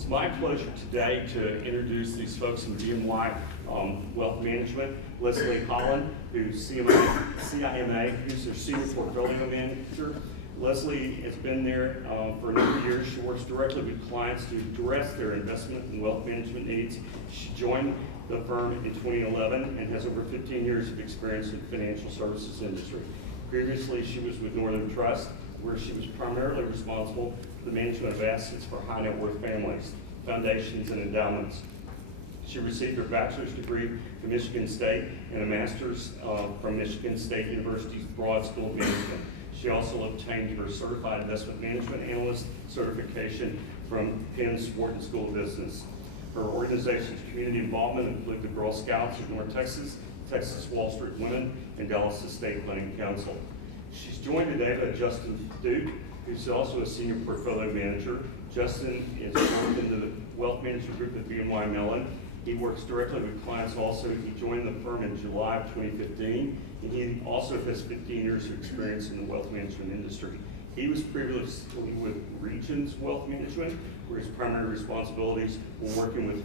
It's my pleasure today to introduce these folks in BNY Wealth Management. Leslie Holland, who's CIMA, who's their Senior Portfolio Manager. Leslie has been there for a number of years. She works directly with clients to address their investment and wealth management needs. She joined the firm in 2011 and has over 15 years of experience in the financial services industry. Previously, she was with Northern Trust, where she was primarily responsible for the management of assets for high net worth families, foundations, and endowments. She received her bachelor's degree from Michigan State and a master's from Michigan State University's Broad School of Management. She also obtained her Certified Investment Management Analyst certification from Penn's Wharton School of Business. Her organization's community involvement include the Girl Scouts of North Texas, Texas Wall Street Women, and Dallas State Planning Council. She's joined today by Justin Duke, who's also a Senior Portfolio Manager. Justin is worked in the Wealth Management Group at BNY Mellon. He works directly with clients also. He joined the firm in July of 2015, and he also has 15 years of experience in the wealth management industry. He was previously with Regions Wealth Management, where his primary responsibilities were working with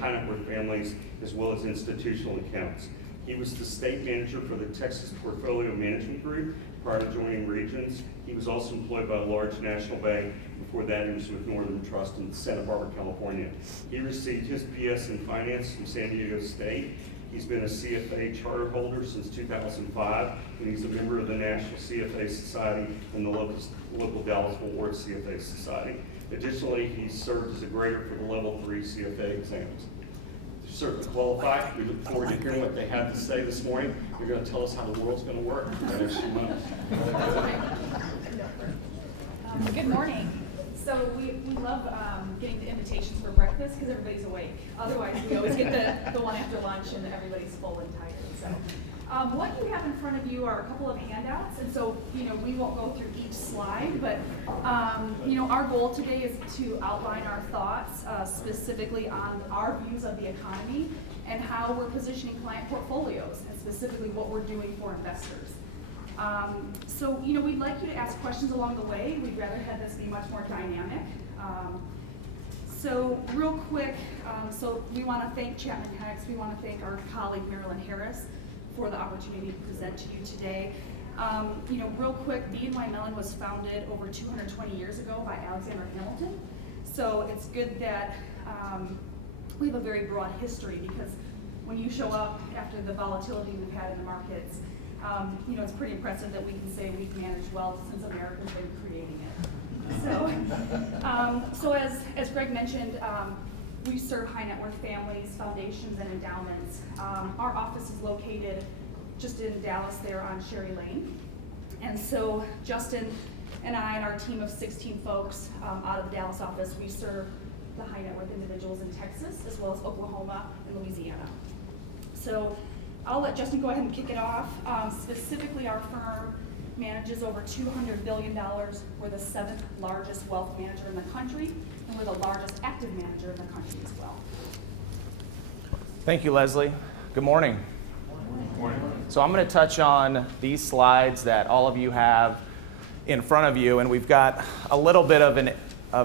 high net worth families as well as institutional accounts. He was the state manager for the Texas Portfolio Management Group prior to joining Regions. He was also employed by a large national bank. Before that, he was with Northern Trust in Santa Barbara, California. He received his BS in finance from San Diego State. He's been a CFA charter holder since 2005, and he's a member of the National CFA Society and the local Dallas-Fort Worth CFA Society. Additionally, he served as a grader for the Level 3 CFA exams. Certainly qualified. We look forward to hearing what they have to say this morning. They're going to tell us how the world's going to work in the next few months. Good morning. So we love getting the invitations for breakfast because everybody's awake. Otherwise, we always get the one after lunch and everybody's full and tired. So what you have in front of you are a couple of handouts, and so we won't go through each slide, but our goal today is to outline our thoughts specifically on our views of the economy and how we're positioning client portfolios, and specifically what we're doing for investors. So we'd like you to ask questions along the way. We'd rather have this be much more dynamic. So real quick, so we want to thank Chapman Hicks. We want to thank our colleague Marilyn Harris for the opportunity to present to you today. Real quick, BNY Mellon was founded over 220 years ago by Alexander Hamilton. So it's good that we have a very broad history, because when you show up after the volatility we've had in the markets, it's pretty impressive that we can say we've managed wealth since America's been creating it. So as Greg mentioned, we serve high net worth families, foundations, and endowments. Our office is located just in Dallas there on Sherry Lane. And so Justin and I and our team of 16 folks out of the Dallas office, we serve the high net worth individuals in Texas as well as Oklahoma and Louisiana. So I'll let Justin go ahead and kick it off. Specifically, our firm manages over $200 billion. We're the 7th largest wealth manager in the country, and we're the largest active manager in the country as well. Thank you, Leslie. Good morning. Good morning. So I'm going to touch on these slides that all of you have in front of you, and we've got a little bit of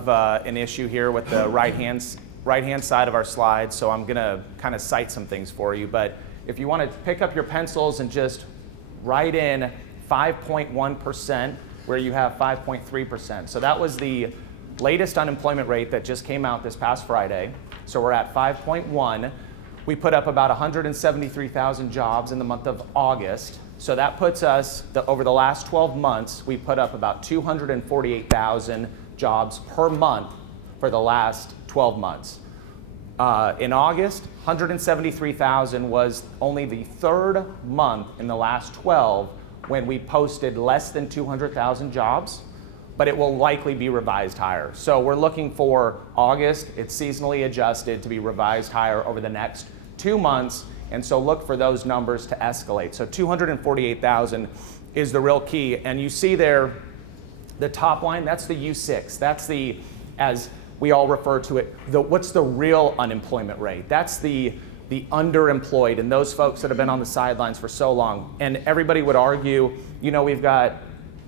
an issue here with the right-hand side of our slides, so I'm going to kind of cite some things for you. But if you want to pick up your pencils and just write in 5.1% where you have 5.3%. So that was the latest unemployment rate that just came out this past Friday. So we're at 5.1. We put up about 173,000 jobs in the month of August. So that puts us, over the last 12 months, we put up about 248,000 jobs per month for the last 12 months. In August, 173,000 was only the third month in the last 12 when we posted less than 200,000 jobs, but it will likely be revised higher. So we're looking for August, it's seasonally adjusted to be revised higher over the next 2 months, and so look for those numbers to escalate. So 248,000 is the real key, and you see there the top line, that's the U6, that's the, as we all refer to it, what's the real unemployment rate? That's the underemployed and those folks that have been on the sidelines for so long. And everybody would argue, we've got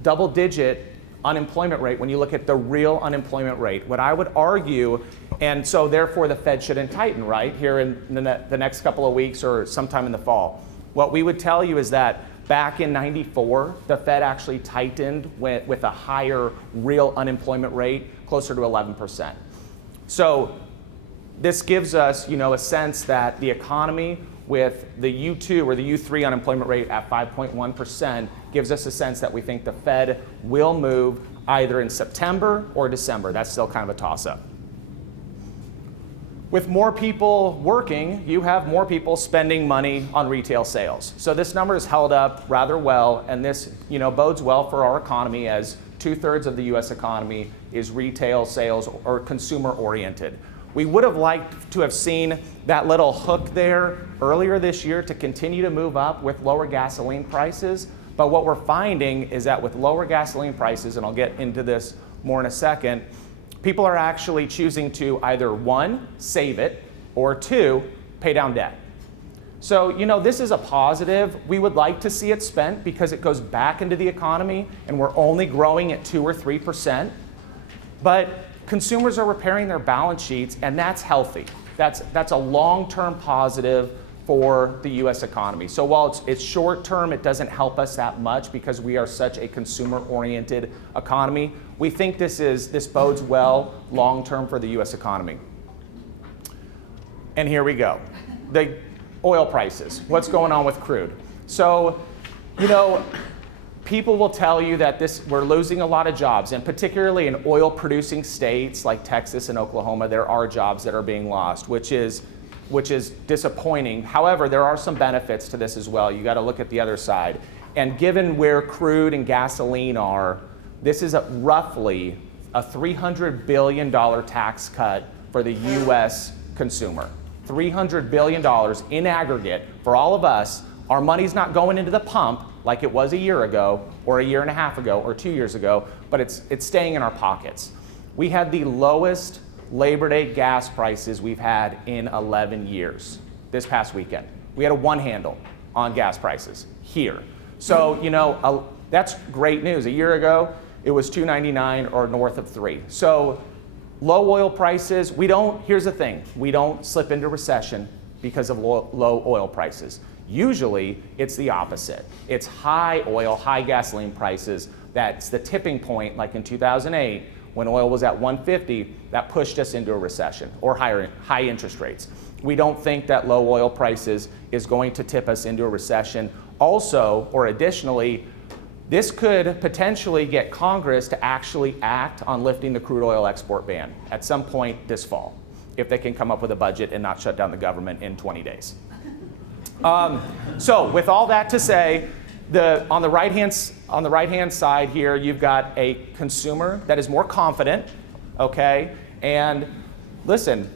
double-digit unemployment rate when you look at the real unemployment rate. What I would argue, and so therefore the Fed shouldn't tighten, right, here in the next couple of weeks or sometime in the fall. What we would tell you is that back in '94, the Fed actually tightened with a higher real unemployment rate, closer to 11%. So this gives us, a sense that the economy with the U2 or the U3 unemployment rate at 5.1% gives us a sense that we think the Fed will move either in September or December. That's still kind of a toss-up. With more people working, you have more people spending money on retail sales. So this number is held up rather well, and this bodes well for our economy, as 2/3 of the US economy is retail sales or consumer oriented. We would have liked to have seen that little hook there earlier this year to continue to move up with lower gasoline prices. But what we're finding is that with lower gasoline prices, and I'll get into this more in a second, people are actually choosing to either one, save it, or two, pay down debt. So, this is a positive. We would like to see it spent because it goes back into the economy and we're only growing at 2 or 3%. But consumers are repairing their balance sheets, and that's healthy. That's a long-term positive for the US economy. So while it's short-term, it doesn't help us that much because we are such a consumer-oriented economy. We think this bodes well long-term for the US economy. And here we go. The oil prices. What's going on with crude? So, people will tell you that we're losing a lot of jobs, and particularly in oil-producing states like Texas and Oklahoma, there are jobs that are being lost, which is disappointing. However, there are some benefits to this as well. You got to look at the other side. And given where crude and gasoline are, this is roughly a $300 billion tax cut for the U.S. consumer. $300 billion in aggregate for all of us. Our money's not going into the pump like it was a year ago or a year and a half ago or 2 years ago, but it's staying in our pockets. We had the lowest Labor Day gas prices we've had in 11 years this past weekend. We had a one handle on gas prices here. So, that's great news. A year ago, it was $2.99 or north of $3. So low oil prices, here's the thing, we don't slip into recession because of low oil prices. Usually, it's the opposite. It's high oil, high gasoline prices. That's the tipping point, like in 2008, when oil was at $150, that pushed us into a recession or high interest rates. We don't think that low oil prices is going to tip us into a recession. Also, or additionally, this could potentially get Congress to actually act on lifting the crude oil export ban at some point this fall, if they can come up with a budget and not shut down the government in 20 days. So with all that to say, on the right-hand side here, you've got a consumer that is more confident, okay? And listen,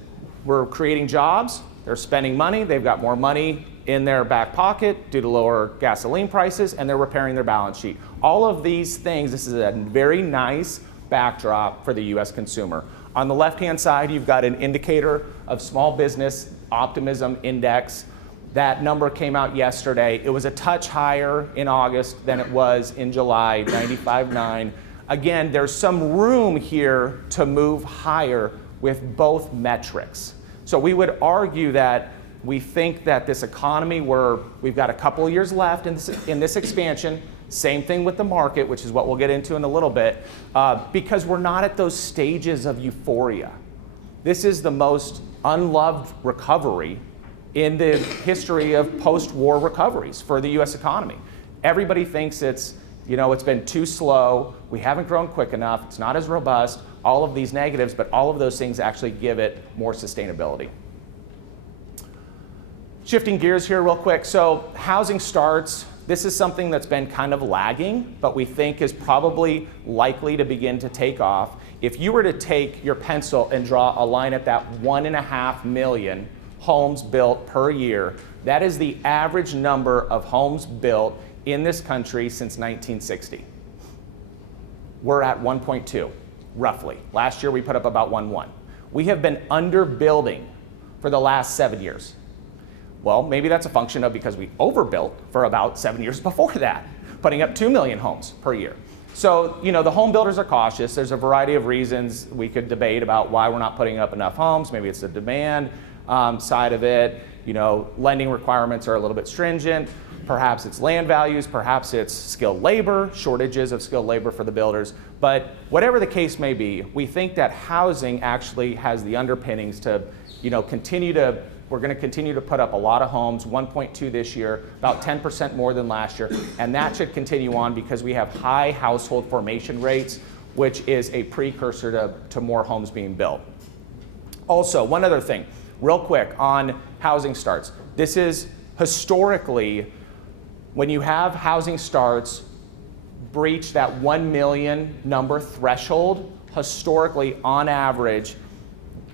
we're creating jobs, they're spending money, they've got more money in their back pocket due to lower gasoline prices, and they're repairing their balance sheet. All of these things, this is a very nice backdrop for the US consumer. On the left-hand side, you've got an indicator of small business optimism index. That number came out yesterday. It was a touch higher in August than it was in July, 95.9. Again, there's some room here to move higher with both metrics. So we would argue that we think that this economy, we've got a couple of years left in this expansion, same thing with the market, which is what we'll get into in a little bit, because we're not at those stages of euphoria. This is the most unloved recovery in the history of post-war recoveries for the US economy. Everybody thinks it's been too slow, we haven't grown quick enough, it's not as robust, all of these negatives, but all of those things actually give it more sustainability. Shifting gears here real quick, so housing starts, this is something that's been kind of lagging, but we think is probably likely to begin to take off. If you were to take your pencil and draw a line at that 1.5 million homes built per year, that is the average number of homes built in this country since 1960. We're at 1.2, roughly. Last year we put up about 1.1. We have been underbuilding for the last 7 years. Well, maybe that's a function of because we overbuilt for about 7 years before that, putting up 2 million homes per year. So, the home builders are cautious. There's a variety of reasons we could debate about why we're not putting up enough homes. Maybe it's the demand side of it. Lending requirements are a little bit stringent. Perhaps it's land values. Perhaps it's skilled labor, shortages of skilled labor for the builders. But whatever the case may be, we think that housing actually has the underpinnings to, we're going to continue to put up a lot of homes, 1.2 this year, about 10% more than last year, and that should continue on because we have high household formation rates, which is a precursor to more homes being built. Also, one other thing, real quick on housing starts. This is historically, when you have housing starts breach that 1 million number threshold, historically, on average,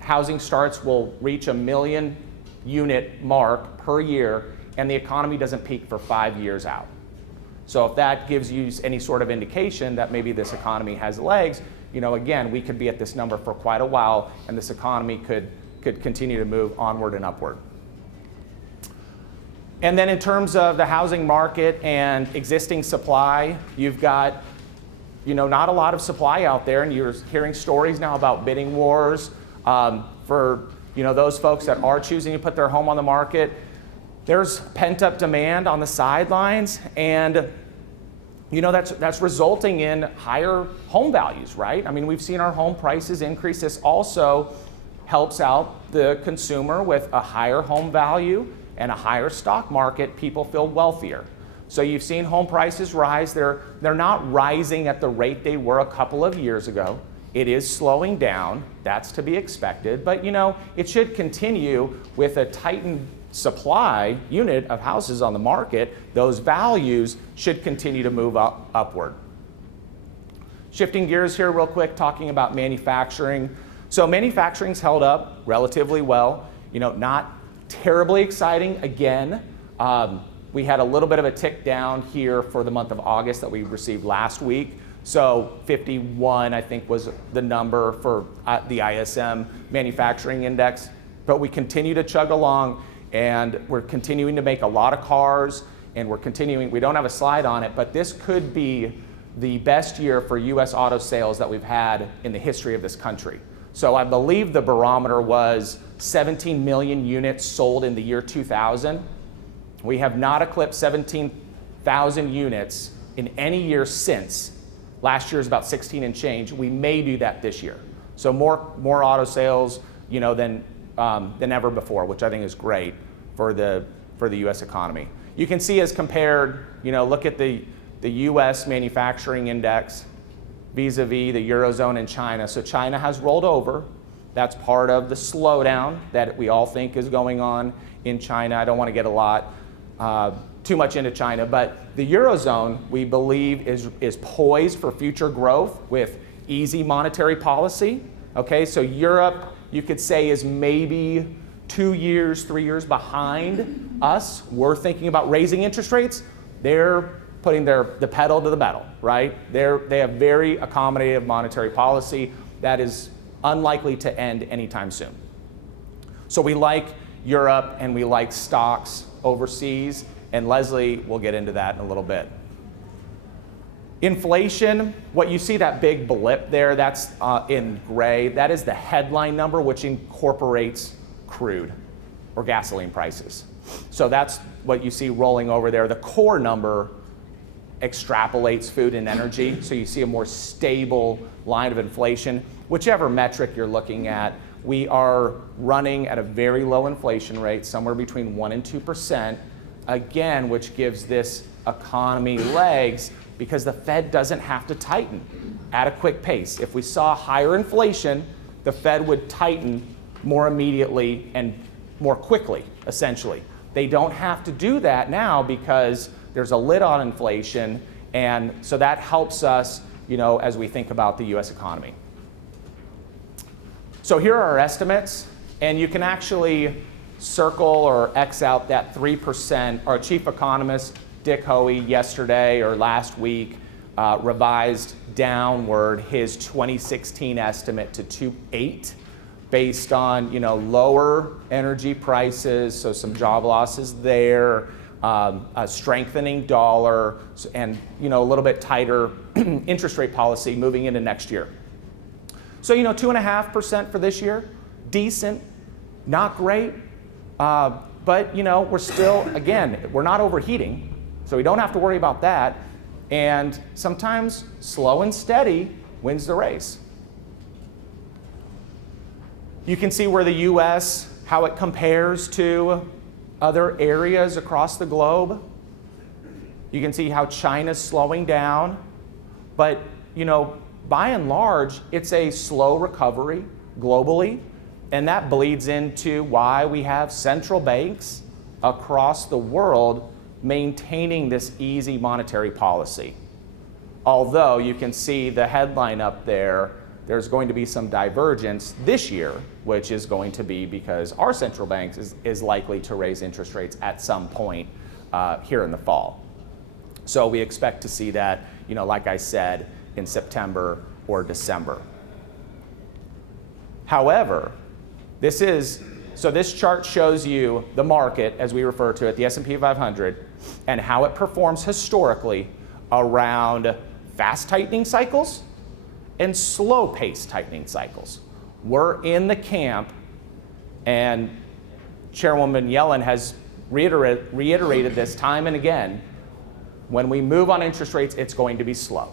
housing starts will reach a 1 million unit mark per year, and the economy doesn't peak for 5 years out. So if that gives you any sort of indication that maybe this economy has legs, again, we could be at this number for quite a while, and this economy could continue to move onward and upward. And then in terms of the housing market and existing supply, you've got, not a lot of supply out there, and you're hearing stories now about bidding wars for, those folks that are choosing to put their home on the market. There's pent-up demand on the sidelines, and that's resulting in higher home values, right? I mean, we've seen our home prices increase. This also helps out the consumer with a higher home value and a higher stock market. People feel wealthier. So you've seen home prices rise. They're not rising at the rate they were a couple of years ago. It is slowing down. That's to be expected. But it should continue with a tightened supply unit of houses on the market. Those values should continue to move upward. Shifting gears here real quick, talking about manufacturing. So manufacturing's held up relatively well. Not terribly exciting. Again, we had a little bit of a tick down here for the month of August that we received last week. So 51, I think, was the number for the ISM manufacturing index. But we continue to chug along, and we're continuing to make a lot of cars, and we don't have a slide on it, but this could be the best year for US auto sales that we've had in the history of this country. So I believe the barometer was 17 million units sold in the year 2000. We have not eclipsed 17,000 units in any year since. Last year is about 16 and change. We may do that this year. So more auto sales, than ever before, which I think is great for the U.S. economy. You can see as compared, look at the U.S. manufacturing index vis-a-vis the Eurozone and China. So China has rolled over. That's part of the slowdown that we all think is going on in China. I don't want to get too much into China, but the Eurozone, we believe, is poised for future growth with easy monetary policy. Okay, so Europe, you could say, is maybe 2 years, 3 years behind us. We're thinking about raising interest rates. They're putting the pedal to the metal, right? They have very accommodative monetary policy that is unlikely to end anytime soon. So we like Europe, and we like stocks overseas, and Leslie will get into that in a little bit. Inflation, what you see, that big blip there, that's in gray, that is the headline number, which incorporates crude or gasoline prices. So that's what you see rolling over there. The core number extrapolates food and energy, so you see a more stable line of inflation. Whichever metric you're looking at, we are running at a very low inflation rate, somewhere between 1% and 2%, again, which gives this economy legs because the Fed doesn't have to tighten at a quick pace. If we saw higher inflation, the Fed would tighten more immediately and more quickly, essentially. They don't have to do that now because there's a lid on inflation, and so that helps us, as we think about the US economy. So here are our estimates, and you can actually circle or X out that 3%. Our chief economist, Dick Hoey, yesterday or last week revised downward his 2016 estimate to 2.8 based on lower energy prices, so some job losses there, a strengthening dollar, and a little bit tighter interest rate policy moving into next year. So 2.5% for this year, decent, not great, but we're still, again, we're not overheating, so we don't have to worry about that. And sometimes slow and steady wins the race. You can see where the U.S., how it compares to other areas across the globe. You can see how China's slowing down. But, by and large, it's a slow recovery globally. And that bleeds into why we have central banks across the world maintaining this easy monetary policy. Although you can see the headline up there, there's going to be some divergence this year, which is going to be because our central bank is likely to raise interest rates at some point here in the fall. So we expect to see that, like I said, in September or December. However, this chart shows you the market, as we refer to it, the S&P 500, and how it performs historically around fast tightening cycles and slow-paced tightening cycles. We're in the camp, and Chairwoman Yellen has reiterated this time and again, when we move on interest rates, it's going to be slow.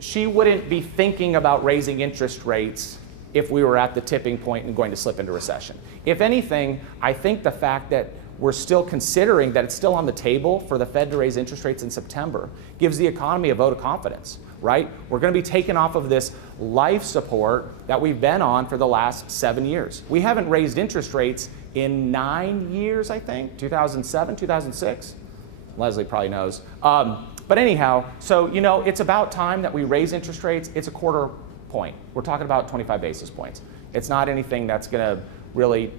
She wouldn't be thinking about raising interest rates if we were at the tipping point and going to slip into recession. If anything, I think the fact that we're still considering that it's still on the table for the Fed to raise interest rates in September gives the economy a vote of confidence, right? We're going to be taken off of this life support that we've been on for the last 7 years. We haven't raised interest rates in 9 years, I think, 2007, 2006. Leslie probably knows. But anyhow, so, it's about time that we raise interest rates. It's a quarter point. We're talking about 25 basis points. It's not anything that's going to really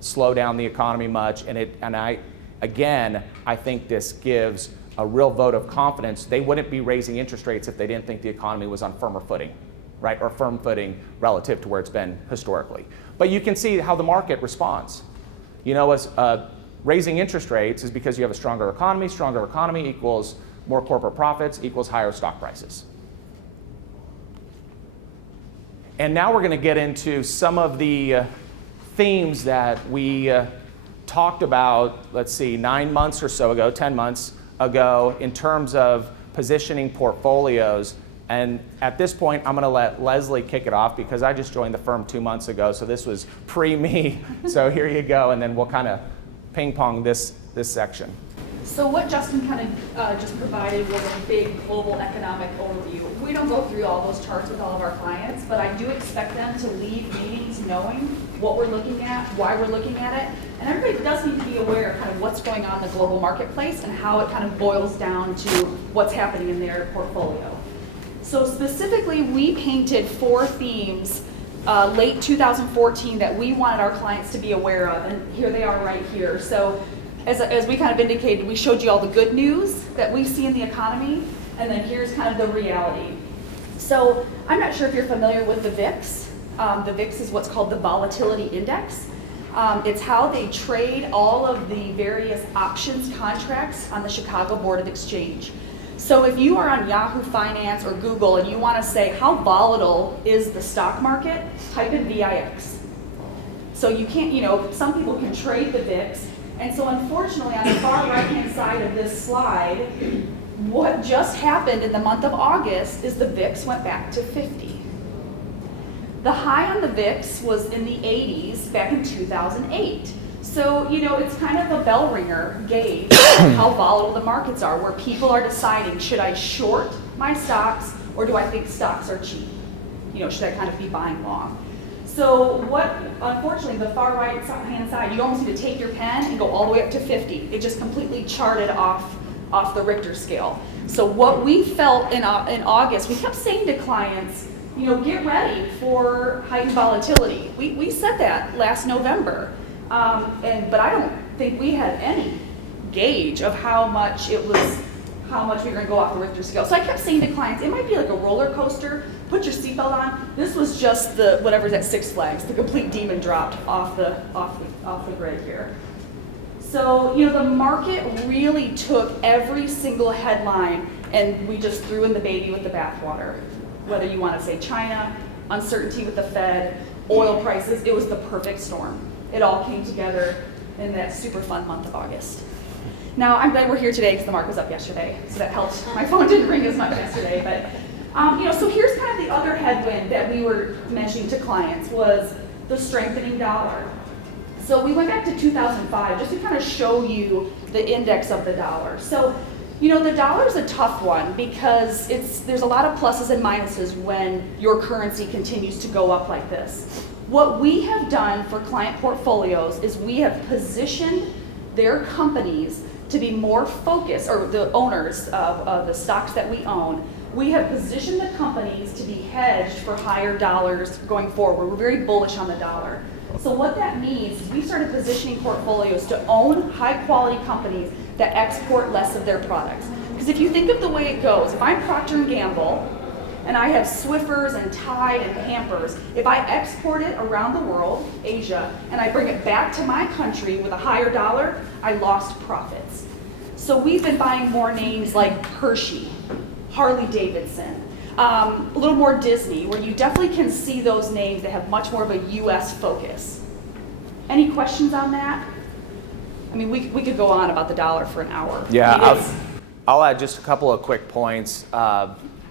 slow down the economy much. And I think this gives a real vote of confidence. They wouldn't be raising interest rates if they didn't think the economy was on firmer footing, right? Or firm footing relative to where it's been historically. But you can see how the market responds. Raising interest rates is because you have a stronger economy equals more corporate profits equals higher stock prices. And now we're going to get into some of the themes that we talked about, 9 months or so ago, 10 months ago, in terms of positioning portfolios. And at this point, I'm going to let Leslie kick it off because I just joined the firm 2 months ago, so this was pre-me. So here you go, and then we'll kind of ping pong this section. So what Justin kind of just provided was a big global economic overview. We don't go through all those charts with all of our clients, but I do expect them to leave meetings knowing what we're looking at, why we're looking at it, and everybody does need to be aware of kind of what's going on in the global marketplace and how it kind of boils down to what's happening in their portfolio. So specifically, we painted 4 themes late 2014 that we wanted our clients to be aware of, and here they are right here. So as we kind of indicated, we showed you all the good news that we see in the economy, and then here's kind of the reality. So I'm not sure if you're familiar with the VIX. The VIX is what's called the volatility index. It's how they trade all of the various options contracts on the Chicago Board of Exchange. So if you are on Yahoo Finance or Google and you want to say how volatile is the stock market, type in VIX. So you can't, some people can trade the VIX. And so unfortunately, on the far right-hand side of this slide, what just happened in the month of August is the VIX went back to 50. The high on the VIX was in the 80s back in 2008. So, it's kind of a bell ringer gauge of how volatile the markets are, where people are deciding, should I short my stocks or do I think stocks are cheap? Should I kind of be buying long? So unfortunately, the far right hand side, you almost need to take your pen and go all the way up to 50. It just completely charted off the Richter scale. So what we felt in August, we kept saying to clients, get ready for heightened volatility. We said that last November. But I don't think we had any gauge of how much we were going to go off the Richter scale. So I kept saying to clients, it might be like a roller coaster. Put your seatbelt on. This was just the whatever's at Six Flags, the complete demon dropped off the grid here. So, the market really took every single headline and we just threw in the baby with the bathwater. Whether you want to say China, uncertainty with the Fed, oil prices, it was the perfect storm. It all came together in that super fun month of August. Now, I'm glad we're here today because the market was up yesterday, so that helped. My phone didn't ring as much yesterday, but so here's kind of the other headwind that we were mentioning to clients was the strengthening dollar. So we went back to 2005 just to kind of show you the index of the dollar. So, the dollar is a tough one because there's a lot of pluses and minuses when your currency continues to go up like this. What we have done for client portfolios is we have positioned their companies to be more focused, or the owners of the stocks that we own, we have positioned the companies to be hedged for higher dollars going forward. We're very bullish on the dollar. So what that means is we started positioning portfolios to own high quality companies that export less of their products. Because if you think of the way it goes, if I'm Procter & Gamble and I have Swiffers and Tide and Pampers, if I export it around the world, Asia, and I bring it back to my country with a higher dollar, I lost profits. So we've been buying more names like Hershey, Harley Davidson, a little more Disney, where you definitely can see those names that have much more of a US focus. Any questions on that? I mean, we could go on about the dollar for an hour. Yeah, I'll add just a couple of quick points.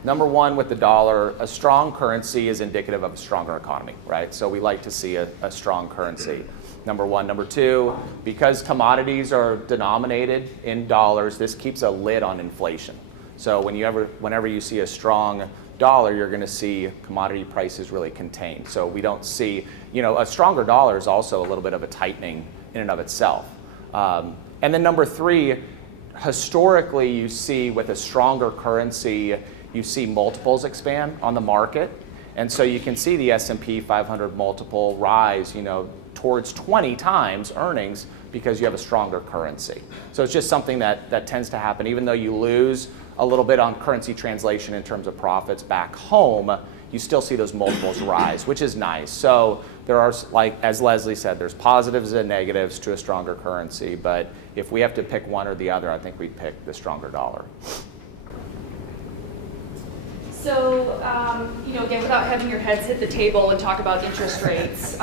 Number one, with the dollar, a strong currency is indicative of a stronger economy, right? So we like to see a strong currency. Number one. Number two, because commodities are denominated in dollars, this keeps a lid on inflation. So whenever you see a strong dollar, you're going to see commodity prices really contained. So we don't see, a stronger dollar is also a little bit of a tightening in and of itself. And then number three, historically you see with a stronger currency, you see multiples expand on the market. And so you can see the S&P 500 multiple rise, towards 20 times earnings because you have a stronger currency. So it's just something that tends to happen. Even though you lose a little bit on currency translation in terms of profits back home, you still see those multiples rise, which is nice. So there are, like as Leslie said, there's positives and negatives to a stronger currency. But if we have to pick one or the other, I think we'd pick the stronger dollar. So, again, without having your heads hit the table and talk about interest rates,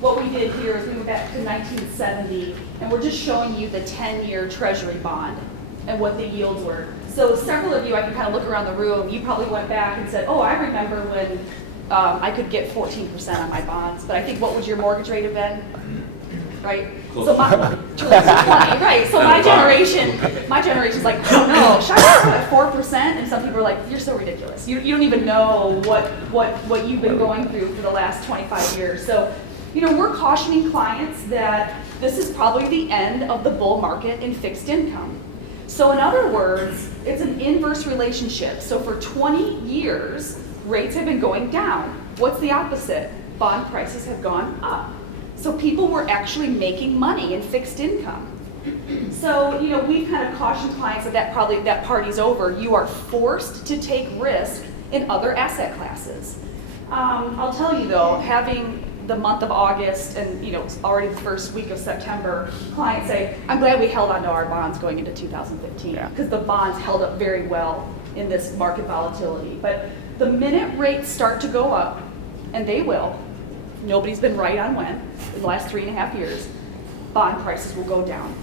what we did here is we went back to 1970, and we're just showing you the 10-year Treasury bond and what the yields were. So several of you, I can kind of look around the room, you probably went back and said, oh, I remember when I could get 14% on my bonds, but I think what would your mortgage rate have been? Right? Close So my 20, right? So my generation's like, oh no, should I put at 4%? And some people are like, you're so ridiculous. You don't even know what you've been going through for the last 25 years. So, we're cautioning clients that this is probably the end of the bull market in fixed income. So in other words, it's an inverse relationship. So for 20 years, rates have been going down. What's the opposite? Bond prices have gone up. So people were actually making money in fixed income. So, we've kind of cautioned clients that party's over. You are forced to take risk in other asset classes. I'll tell you though, having the month of August and already the first week of September, clients say, I'm glad we held onto our bonds going into 2015 because the bonds held up very well in this market volatility. But the minute rates start to go up, and they will, nobody's been right on when, in the last 3.5 years, bond prices will go down.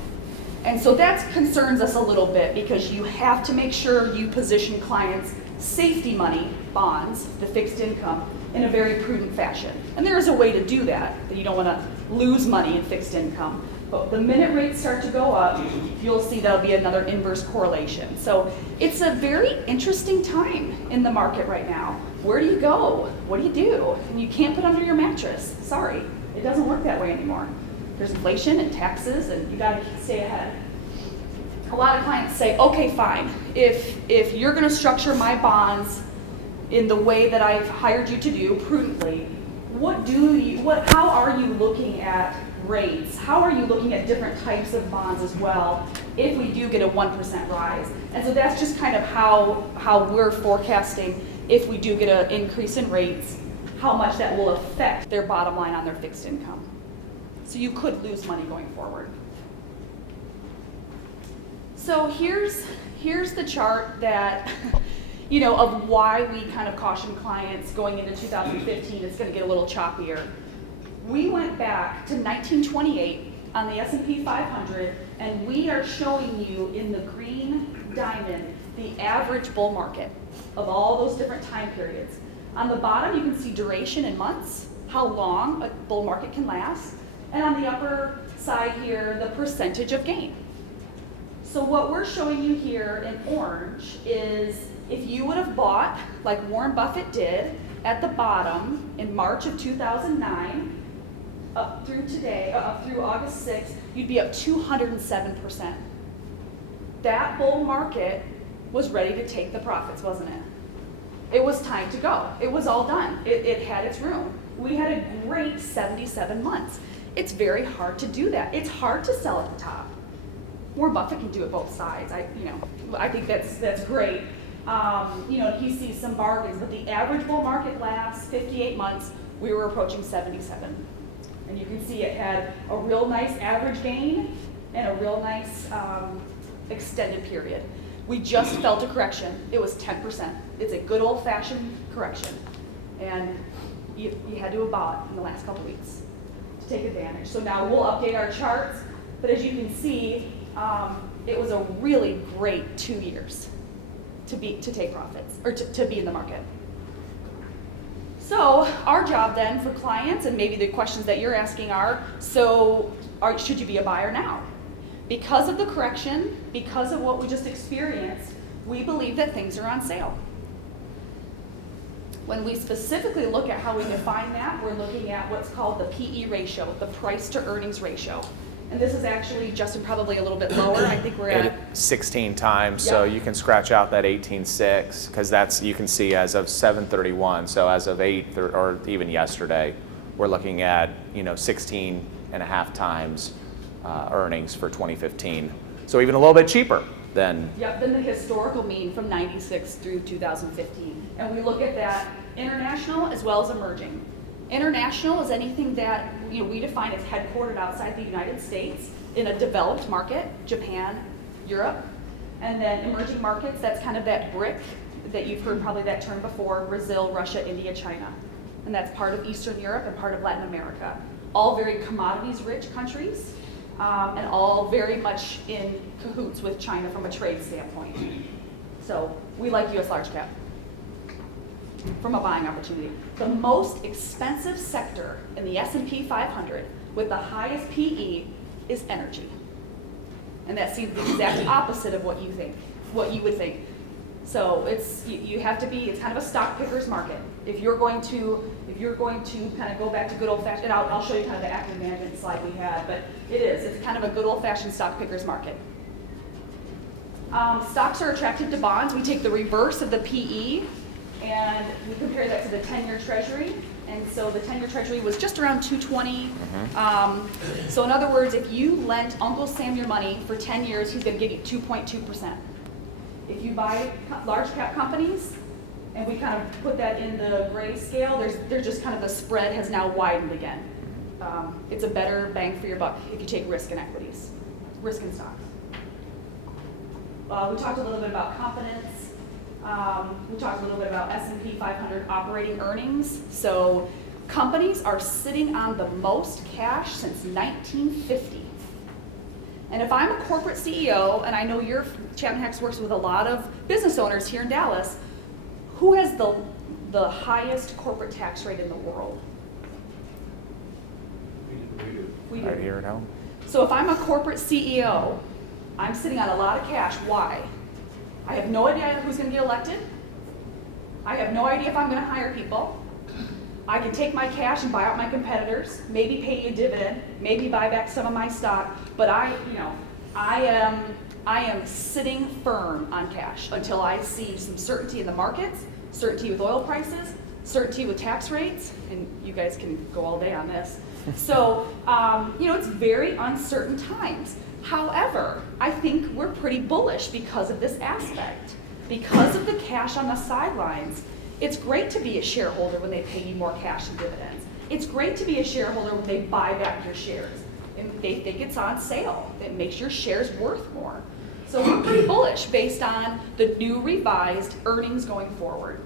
And so that concerns us a little bit because you have to make sure you position clients' safety money, bonds, the fixed income, in a very prudent fashion. And there is a way to do that you don't want to lose money in fixed income. But the minute rates start to go up, you'll see there'll be another inverse correlation. So it's a very interesting time in the market right now. Where do you go? What do you do? And you can't put under your mattress. Sorry, it doesn't work that way anymore. There's inflation and taxes, and you gotta stay ahead. A lot of clients say, okay, fine. If you're gonna structure my bonds in the way that I've hired you to do prudently, how are you looking at rates? How are you looking at different types of bonds as well if we do get a 1% rise? And so that's just kind of how we're forecasting if we do get an increase in rates, how much that will affect their bottom line on their fixed income. So you could lose money going forward. So here's the chart that, of why we kind of caution clients going into 2015, it's going to get a little choppier. We went back to 1928 on the S&P 500, and we are showing you in the green diamond the average bull market of all those different time periods. On the bottom, you can see duration in months, how long a bull market can last, and on the upper side here, the percentage of gain. So what we're showing you here in orange is if you would have bought, like Warren Buffett did, at the bottom in March of 2009, up through today, up through August 6th, you'd be up 207%. That bull market was ready to take the profits, wasn't it? It was time to go. It was all done. It had its room. We had a great 77 months. It's very hard to do that. It's hard to sell at the top. Warren Buffett can do it both sides. I think that's great. He sees some bargains, but the average bull market lasts 58 months. We were approaching 77. And you can see it had a real nice average gain and a real nice extended period. We just felt a correction. It was 10%. It's a good old-fashioned correction. And you had to have bought in the last couple weeks to take advantage. So now we'll update our charts, but as you can see, it was a really great 2 years to take profits, or to be in the market. So our job then for clients, and maybe the questions that you're asking are, should you be a buyer now? Because of the correction, because of what we just experienced, we believe that things are on sale. When we specifically look at how we define that, we're looking at what's called the PE ratio, the price to earnings ratio. And this is actually, Justin, probably a little bit lower. I think we're at 16 times, Yep. So you can scratch out that 18.6 because that's, you can see as of 7/31, so as of 8 or even yesterday, we're looking at 16 and a half times earnings for 2015. So even a little bit cheaper than than the historical mean from 96 through 2015. And we look at that international as well as emerging. International is anything that we define as headquartered outside the United States in a developed market, Japan, Europe. And then emerging markets, that's kind of that BRIC that you've heard probably that term before, Brazil, Russia, India, China. And that's part of Eastern Europe and part of Latin America. All very commodities-rich countries, and all very much in cahoots with China from a trade standpoint. So we like US large cap from a buying opportunity. The most expensive sector in the S&P 500 with the highest PE is energy. And that seems the exact opposite of what you would think. So you have to be, it's kind of a stock picker's market. If you're going to kind of go back to good old fashioned, and I'll show you kind of the active management slide we had, but it's kind of a good old fashioned stock picker's market. Stocks are attracted to bonds. We take the reverse of the PE and we compare that to the 10-year treasury. And so the 10-year treasury was just around 220. So in other words, if you lent Uncle Sam your money for 10 years, he's going to give you 2.2%. If you buy large cap companies, and we kind of put that in the gray scale, there's just kind of the spread has now widened again. It's a better bang for your buck if you take risk in equities, risk in stocks. We talked a little bit about confidence. We talked a little bit about S&P 500 operating earnings. So companies are sitting on the most cash since 1950. And if I'm a corporate CEO, and I know your Chapman Hicks works with a lot of business owners here in Dallas, who has the highest corporate tax rate in the world? We do. right here at home. So if I'm a corporate CEO, I'm sitting on a lot of cash. Why? I have no idea who's going to get elected. I have no idea if I'm going to hire people. I can take my cash and buy out my competitors, maybe pay a dividend, maybe buy back some of my stock, but I am sitting firm on cash until I see some certainty in the markets, certainty with oil prices, certainty with tax rates, and you guys can go all day on this. So, it's very uncertain times. However, I think we're pretty bullish because of this aspect. Because of the cash on the sidelines, it's great to be a shareholder when they pay you more cash and dividends. It's great to be a shareholder when they buy back your shares. And they think it's on sale. It makes your shares worth more. So we're pretty bullish based on the new revised earnings going forward.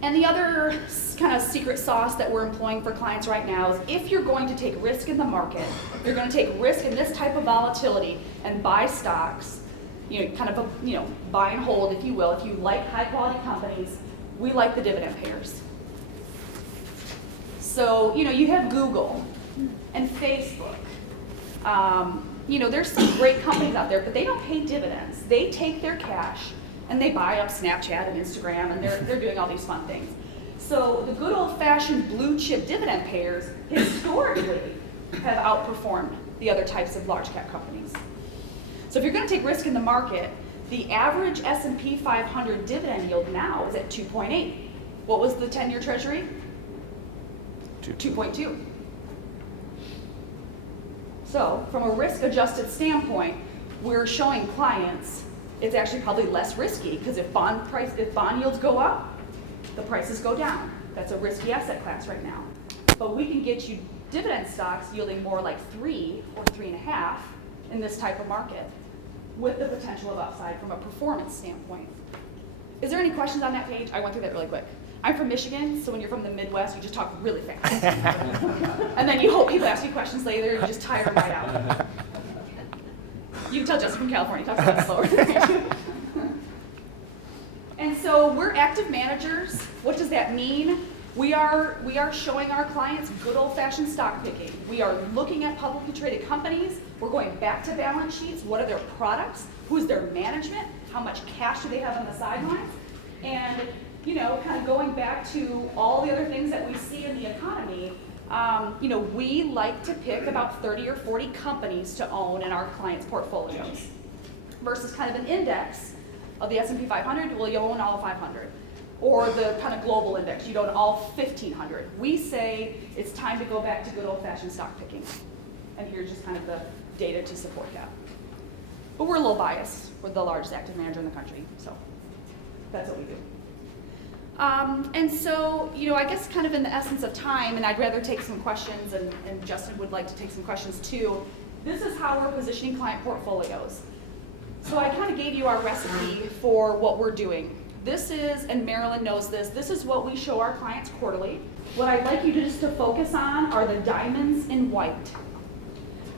And the other kind of secret sauce that we're employing for clients right now is if you're going to take risk in the market, you're going to take risk in this type of volatility and buy stocks, buy and hold, if you will. If you like high quality companies, we like the dividend payers. So, you have Google and Facebook. There's some great companies out there, but they don't pay dividends. They take their cash and they buy up Snapchat and Instagram, and they're doing all these fun things. So the good old-fashioned blue chip dividend payers historically have outperformed the other types of large cap companies. So if you're going to take risk in the market, the average S&P 500 dividend yield now is at 2.8. What was the 10-year treasury? 2.2. So from a risk-adjusted standpoint, we're showing clients it's actually probably less risky, because if bond yields go up, the prices go down. That's a risky asset class right now. But we can get you dividend stocks yielding more like 3 or 3.5 in this type of market, with the potential of upside from a performance standpoint. Is there any questions on that page? I went through that really quick. I'm from Michigan, so when you're from the Midwest, you just talk really fast. And then you hope people ask you questions later, and you just tire them right out. You can tell Justin from California talks a lot slower. And so we're active managers. What does that mean? We are showing our clients good old-fashioned stock picking. We are looking at publicly traded companies. We're going back to balance sheets. What are their products? Who's their management? How much cash do they have on the sidelines? And kind of going back to all the other things that we see in the economy. We like to pick about 30 or 40 companies to own in our clients' portfolios versus kind of an index of the S&P 500. Well, you own all 500. Or the kind of global index, you own all 1,500. We say it's time to go back to good old-fashioned stock picking. And here's just kind of the data to support that. But we're a little biased. We're the largest active manager in the country, so that's what we do. And so, I guess kind of in the essence of time, and I'd rather take some questions, and Justin would like to take some questions too, this is how we're positioning client portfolios. So I kind of gave you our recipe for what we're doing. This is, and Marilyn knows this is what we show our clients quarterly. What I'd like you to just to focus on are the diamonds in white.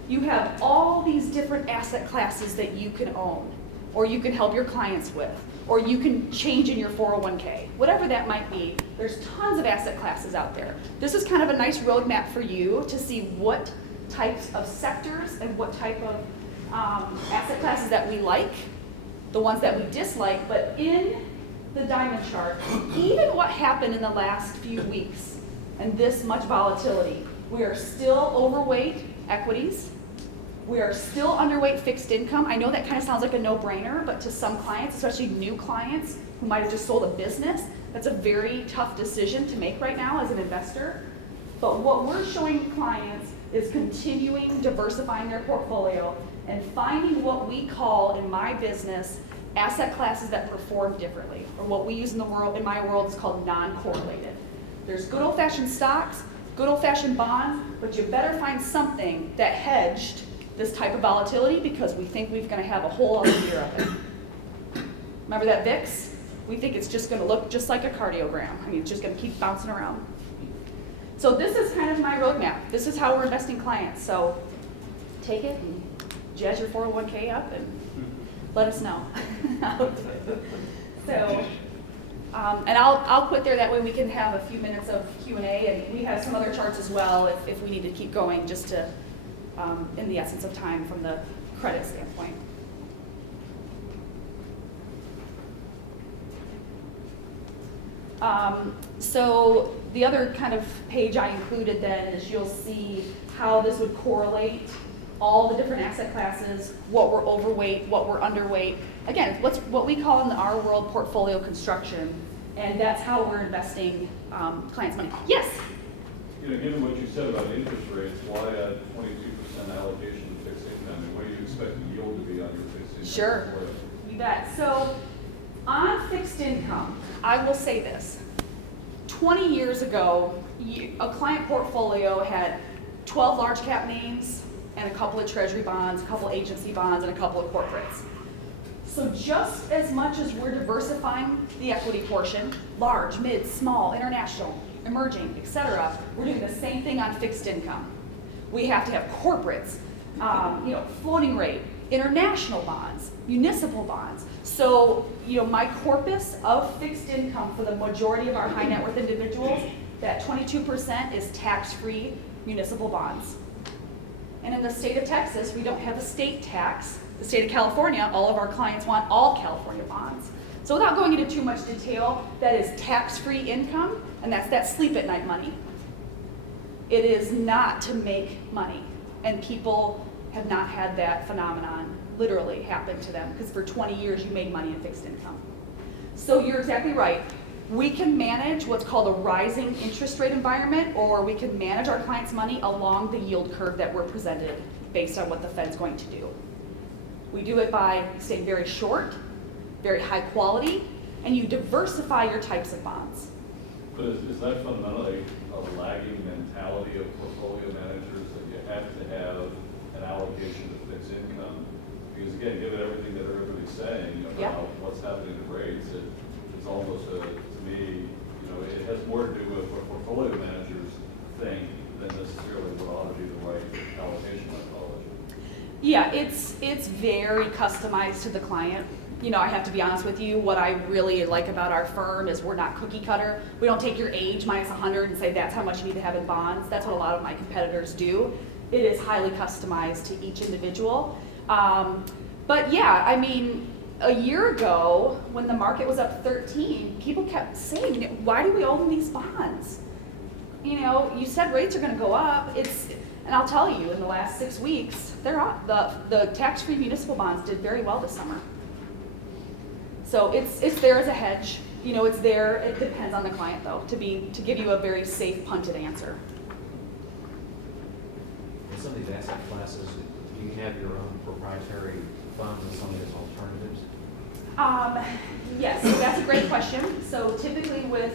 You have all these different asset classes that you can own, or you can help your clients with, or you can change in your 401k, whatever that might be. There's tons of asset classes out there. This is kind of a nice roadmap for you to see what types of sectors and what type of asset classes that we like, the ones that we dislike, but in the diamond chart, even what happened in the last few weeks and this much volatility, we are still overweight equities. We are still underweight fixed income. I know that kind of sounds like a no-brainer, but to some clients, especially new clients who might have just sold a business, that's a very tough decision to make right now as an investor. But what we're showing clients is continuing diversifying their portfolio and finding what we call in my business asset classes that perform differently, or what we use in my world is called non-correlated. There's good old-fashioned stocks, good old-fashioned bonds, but you better find something that hedged this type of volatility, because we think we're going to have a whole other year of it. Remember that VIX? We think it's just going to look just like a cardiogram. I mean, it's just going to keep bouncing around. So this is kind of my roadmap. This is how we're investing clients. So take it and jazz your 401k up and let us know. So, and I'll quit there. That way we can have a few minutes of Q&A, and we have some other charts as well if we need to keep going, just to in the essence of time from the credit standpoint. So the other kind of page I included then is you'll see how this would correlate all the different asset classes, what we're overweight, what we're underweight. Again, what's what we call in our world portfolio construction, and that's how we're investing clients' money. Yes? Given what you said about interest rates, why a 22% allocation to fixed income? And what do you expect the yield to be on your fixed income? Sure, you bet. So on fixed income, I will say this. 20 years ago, a client portfolio had 12 large cap names, and a couple of treasury bonds, a couple agency bonds, and a couple of corporates. So just as much as we're diversifying the equity portion, large, mid, small, international, emerging, etc., we're doing the same thing on fixed income. We have to have corporates, floating rate, international bonds, municipal bonds. So, my corpus of fixed income for the majority of our high net worth individuals, that 22% is tax-free municipal bonds. And in the state of Texas, we don't have a state tax. The state of California, all of our clients want all California bonds. So without going into too much detail, that is tax-free income, and that's that sleep at night money. It is not to make money, and people have not had that phenomenon literally happen to them, because for 20 years you made money in fixed income. So you're exactly right. We can manage what's called a rising interest rate environment, or we can manage our clients' money along the yield curve that we're presented based on what the Fed's going to do. We do it by staying very short, very high quality, and you diversify your types of bonds. But is that fundamentally a lagging mentality of portfolio managers, that you have to have an allocation to fixed income? Because again, given everything that everybody's saying about what's happening to rates, it's almost to me, it has more to do with what portfolio managers think than necessarily what ought to be the right allocation methodology. Yeah, it's very customized to the client. I have to be honest with you, what I really like about our firm is we're not cookie cutter. We don't take your age minus 100 and say that's how much you need to have in bonds. That's what a lot of my competitors do. It is highly customized to each individual. But yeah, a year ago, when the market was up 13, people kept saying, why do we own these bonds? You said rates are going to go up. And I'll tell you, in the last 6 weeks, they're up. The tax-free municipal bonds did very well this summer. So it's there as a hedge. It's there. It depends on the client, though, to give you a very safe, punted answer. In some of these asset classes, do you have your own proprietary funds and some of these alternatives? Yes, so that's a great question. So typically with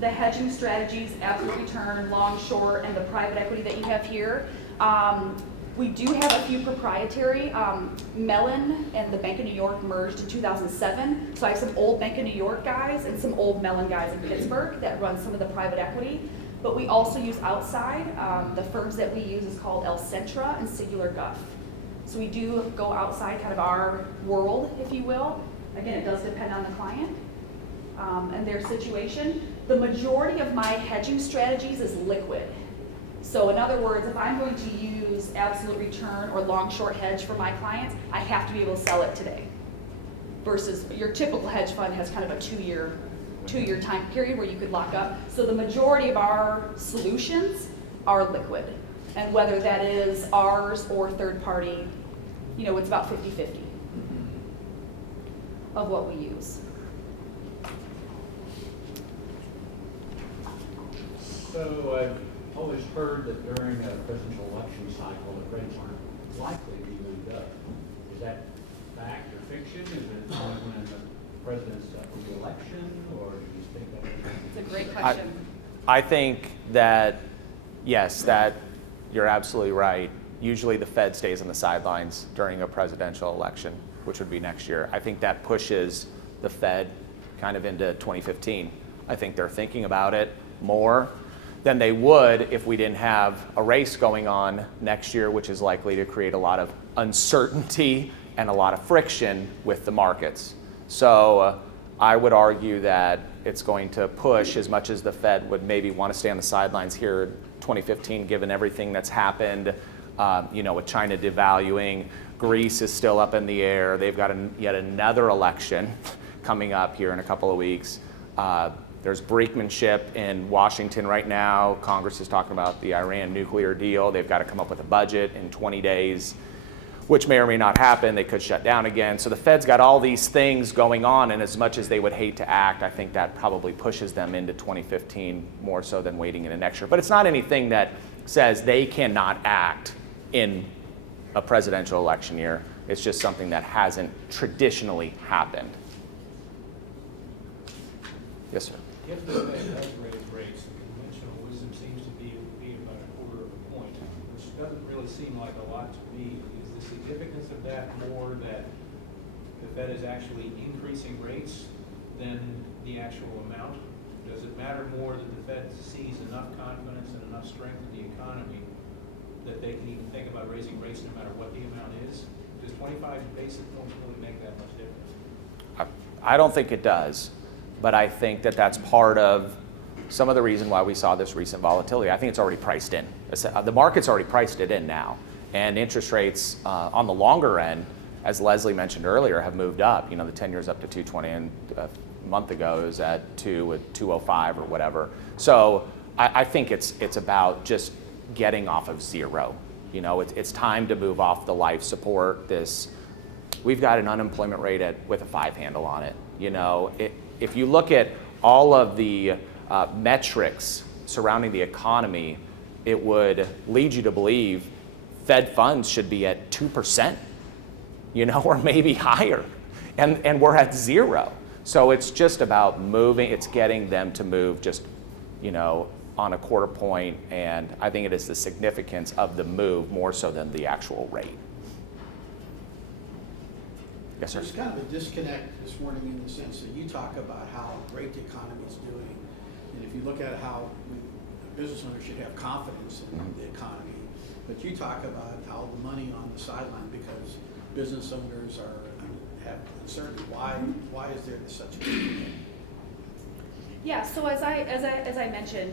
the hedging strategies, absolute return, long, short, and the private equity that you have here, we do have a few proprietary. Mellon and the Bank of New York merged in 2007. So I have some old Bank of New York guys and some old Mellon guys in Pittsburgh that run some of the private equity. But we also use outside. The firms that we use is called El Centra and Singular Guff. So we do go outside kind of our world, if you will. Again, it does depend on the client and their situation. The majority of my hedging strategies is liquid. So in other words, if I'm going to use absolute return or long short hedge for my clients, I have to be able to sell it today. Versus your typical hedge fund has kind of a two-year time period where you could lock up. So the majority of our solutions are liquid. And whether that is ours or third party, it's about 50-50 of what we use. So I've always heard that during a presidential election cycle, the rates aren't likely to be moved up. Is that fact or fiction? Is it only when the president's up for the election, or do you think that? It's a great question. I think that, yes, that you're absolutely right. Usually the Fed stays on the sidelines during a presidential election, which would be next year. I think that pushes the Fed kind of into 2015. I think they're thinking about it more than they would if we didn't have a race going on next year, which is likely to create a lot of uncertainty and a lot of friction with the markets. So I would argue that it's going to push, as much as the Fed would maybe want to stay on the sidelines here in 2015, given everything that's happened, with China devaluing. Greece is still up in the air. They've got yet another election coming up here in a couple of weeks. There's brinkmanship in Washington right now. Congress is talking about the Iran nuclear deal. They've got to come up with a budget in 20 days, which may or may not happen. They could shut down again. So the Fed's got all these things going on, and as much as they would hate to act, I think that probably pushes them into 2015 more so than waiting into next year. But it's not anything that says they cannot act in a presidential election year. It's just something that hasn't traditionally happened. Yes, sir. If the Fed does raise rates, the conventional wisdom seems to be about a quarter of a point, which doesn't really seem like a lot to me. Is the significance of that more that the Fed is actually increasing rates than the actual amount? Does it matter more that the Fed sees enough confidence and enough strength in the economy that they can even think about raising rates no matter what the amount is? Does 25 basis points really make that much difference? I don't think it does, but I think that that's part of some of the reason why we saw this recent volatility. I think it's already priced in. The market's already priced it in now, and interest rates on the longer end, as Leslie mentioned earlier, have moved up. You know, the 10-year's up to 220, and a month ago it was at 205 or whatever. So I think it's about just getting off of zero. You know, it's time to move off the life support. We've got an unemployment rate with a 5 handle on it. You know, if you look at all of the metrics surrounding the economy, it would lead you to believe Fed funds should be at 2%, you know, or maybe higher, and we're at 0. So it's just about moving. It's getting them to move just, you know, on a quarter point, and I think it is the significance of the move more so than the actual rate. Yes, sir. There's kind of a disconnect this morning in the sense that you talk about how great the economy is doing, and if you look at how business owners should have confidence in the economy, but you talk about how the money on the sideline because business owners have uncertainty. Why is there such a disconnect? Yeah, so as I mentioned,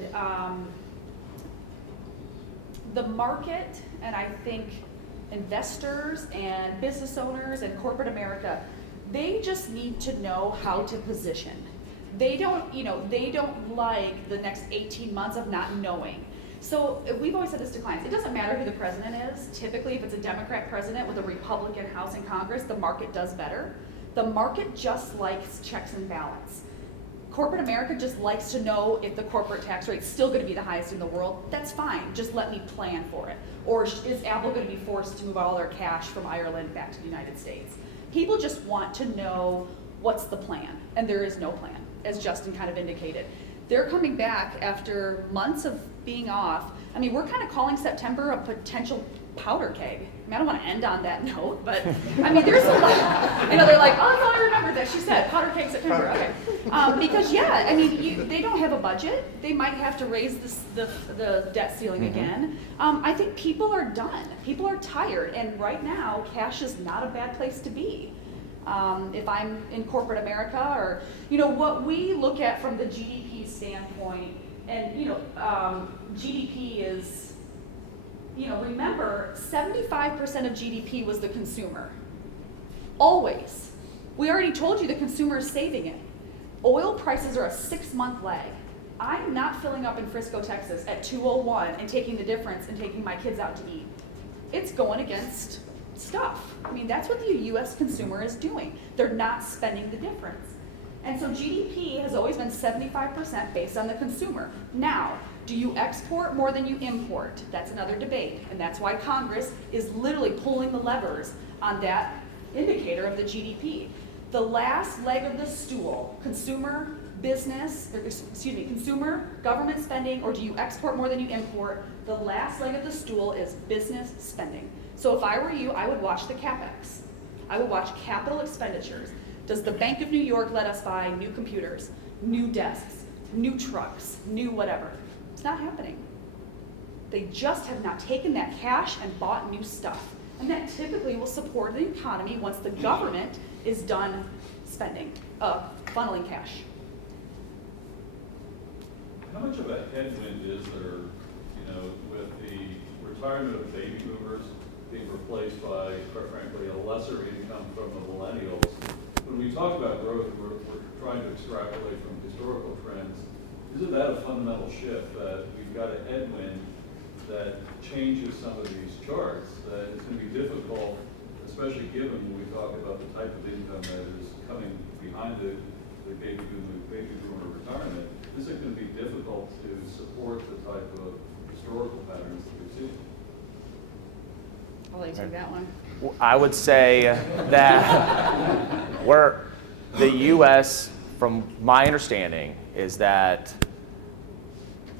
the market, and I think investors and business owners and corporate America, they just need to know how to position. They don't like the next 18 months of not knowing. So we've always said this to clients, it doesn't matter who the president is. Typically, if it's a Democrat president with a Republican House and Congress, the market does better. The market just likes checks and balance. Corporate America just likes to know if the corporate tax rate's still going to be the highest in the world. That's fine. Just let me plan for it. Or is Apple going to be forced to move all their cash from Ireland back to the United States? People just want to know what's the plan, and there is no plan, as Justin kind of indicated. They're coming back after months of being off. I mean, we're kind of calling September a potential powder keg. I mean, I don't want to end on that note, but I mean, there's a lot. You know, they're like, oh, that's all I remember that she said, powder keg September. Okay, because yeah, I mean, they don't have a budget. They might have to raise the debt ceiling again. I think people are done. People are tired, and right now, cash is not a bad place to be. If I'm in corporate America, or you know, what we look at from the GDP standpoint, and you know, GDP is. You know, remember, 75% of GDP was the consumer. Always. We already told you the consumer is saving it. Oil prices are a 6-month lag. I'm not filling up in Frisco, Texas at 2:01 and taking the difference and taking my kids out to eat. It's going against stuff. I mean, that's what the US consumer is doing. They're not spending the difference. And so GDP has always been 75% based on the consumer. Now, do you export more than you import? That's another debate, and that's why Congress is literally pulling the levers on that indicator of the GDP. The last leg of the stool, consumer, government spending, or do you export more than you import? The last leg of the stool is business spending. So if I were you, I would watch the CapEx. I would watch capital expenditures. Does the Bank of New York let us buy new computers, new desks, new trucks, new whatever? It's not happening. They just have not taken that cash and bought new stuff. And that typically will support the economy once the government is done spending, funneling cash. How much of a headwind is there, you know, with the retirement of baby boomers being replaced by, quite frankly, a lesser income from the millennials? When we talk about growth, we're trying to extrapolate from historical trends. Isn't that a fundamental shift, that we've got a headwind that changes some of these charts, that it's going to be difficult, especially given when we talk about the type of income that is coming behind the baby boomer retirement? This is going to be difficult to support the type of historical patterns that we've seen. I'll let you take that one. I would say that the U.S., from my understanding, is that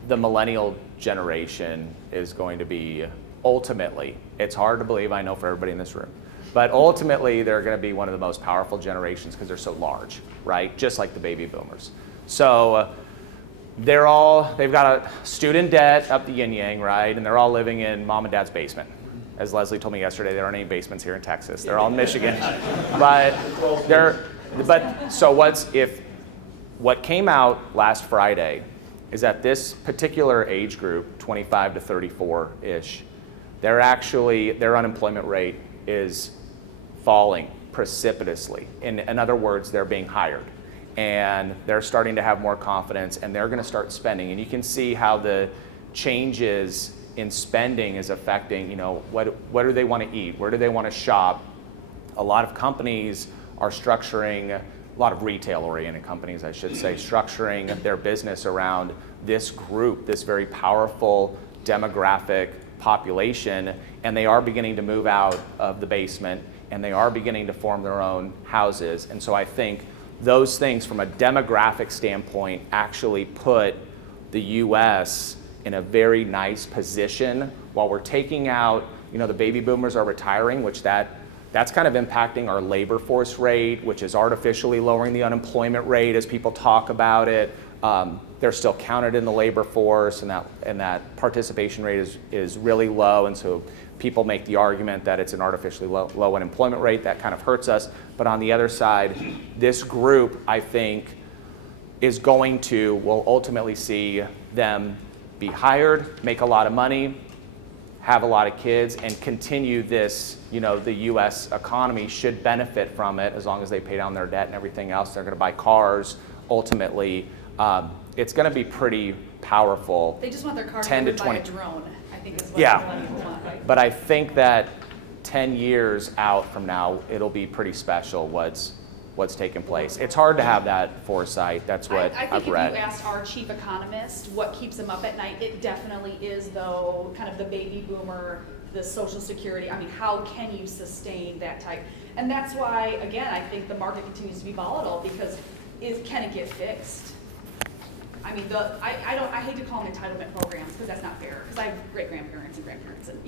the millennial generation is going to be ultimately, it's hard to believe, I know for everybody in this room, but ultimately they're going to be one of the most powerful generations because they're so large, right? Just like the baby boomers. So they've got a student debt up the yin yang, right? And they're all living in mom and dad's basement. As Leslie told me yesterday, there aren't any basements here in Texas. They're all in Michigan. What came out last Friday is that this particular age group, 25 to 34-ish, their unemployment rate is falling precipitously. In other words, they're being hired. And they're starting to have more confidence, and they're going to start spending. And you can see how the changes in spending is affecting, what do they want to eat? Where do they want to shop? A lot of companies are structuring, a lot of retail-oriented companies, I should say, structuring their business around this group, this very powerful demographic population, and they are beginning to move out of the basement, and they are beginning to form their own houses. And so I think those things from a demographic standpoint actually put the U.S. in a very nice position while we're taking out, the baby boomers are retiring, which that's kind of impacting our labor force rate, which is artificially lowering the unemployment rate as people talk about it. They're still counted in the labor force, and that participation rate is really low, and so people make the argument that it's an artificially low unemployment rate. That kind of hurts us. But on the other side, this group, I think, will ultimately see them be hired, make a lot of money, have a lot of kids, and continue this, the U.S. economy should benefit from it as long as they pay down their debt and everything else. They're going to buy cars. Ultimately, it's going to be pretty powerful. They just want their car 10 to delivered by 20. a drone, I think is what Yeah. the millennials want, right? But I think that 10 years out from now, it'll be pretty special what's taking place. It's hard to have that foresight. That's what I I've think read. if you asked our chief economist what keeps him up at night, it definitely is, though, kind of the baby boomer, the Social Security. I mean, how can you sustain that type? And that's why, again, I think the market continues to be volatile because can it get fixed? I mean, I hate to call them entitlement programs because that's not fair because I have great-grandparents and grandparents and,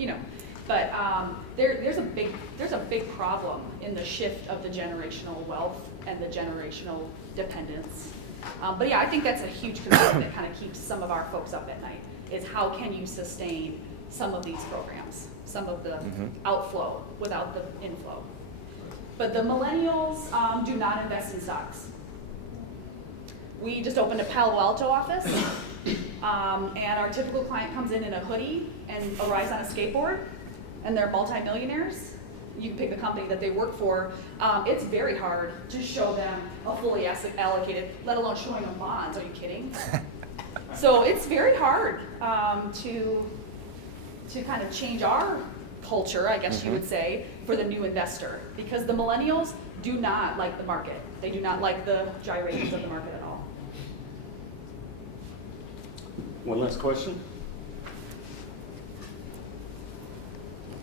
but there's a big problem in the shift of the generational wealth and the generational dependence. But yeah, I think that's a huge concern that kind of keeps some of our folks up at night is how can you sustain some of these programs, some of the outflow without the inflow. But the millennials do not invest in stocks. We just opened a Palo Alto office, and our typical client comes in a hoodie and arrives on a skateboard, and they're multimillionaires. You can pick the company that they work for. It's very hard to show them a fully asset allocated, let alone showing them bonds. Are you kidding? So it's very hard to kind of change our culture, I guess you would say, for the new investor, because the millennials do not like the market. They do not like the gyrations of the market at all. One last question?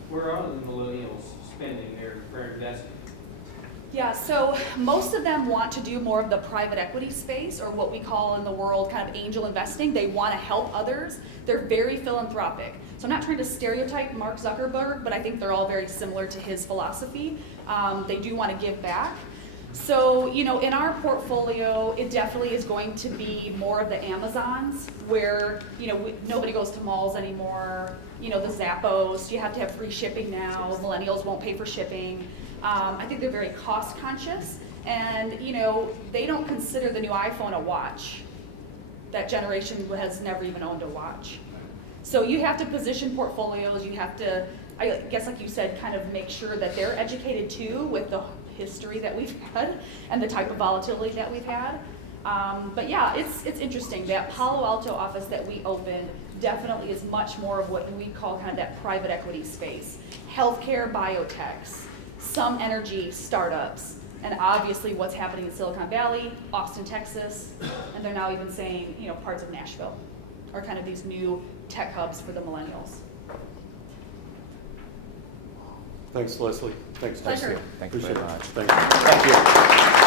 Where are the millennials spending their investing? Yeah, so most of them want to do more of the private equity space, or what we call in the world kind of angel investing. They want to help others. They're very philanthropic. So I'm not trying to stereotype Mark Zuckerberg, but I think they're all very similar to his philosophy. They do want to give back. So, in our portfolio, it definitely is going to be more of the Amazons where, nobody goes to malls anymore. The Zappos, you have to have free shipping now. Millennials won't pay for shipping. I think they're very cost conscious, and they don't consider the new iPhone a watch. That generation has never even owned a watch. So you have to position portfolios, you have to, I guess like you said, kind of make sure that they're educated too with the history that we've had and the type of volatility that we've had. But yeah, it's interesting. That Palo Alto office that we opened definitely is much more of what we call kind of that private equity space. Healthcare, biotechs, some energy startups, and obviously what's happening in Silicon Valley, Austin, Texas, and they're now even saying, parts of Nashville are kind of these new tech hubs for the millennials. Thanks, Leslie. Thanks, Pleasure. Jessica. Thank you very much. Thank you. Thank you.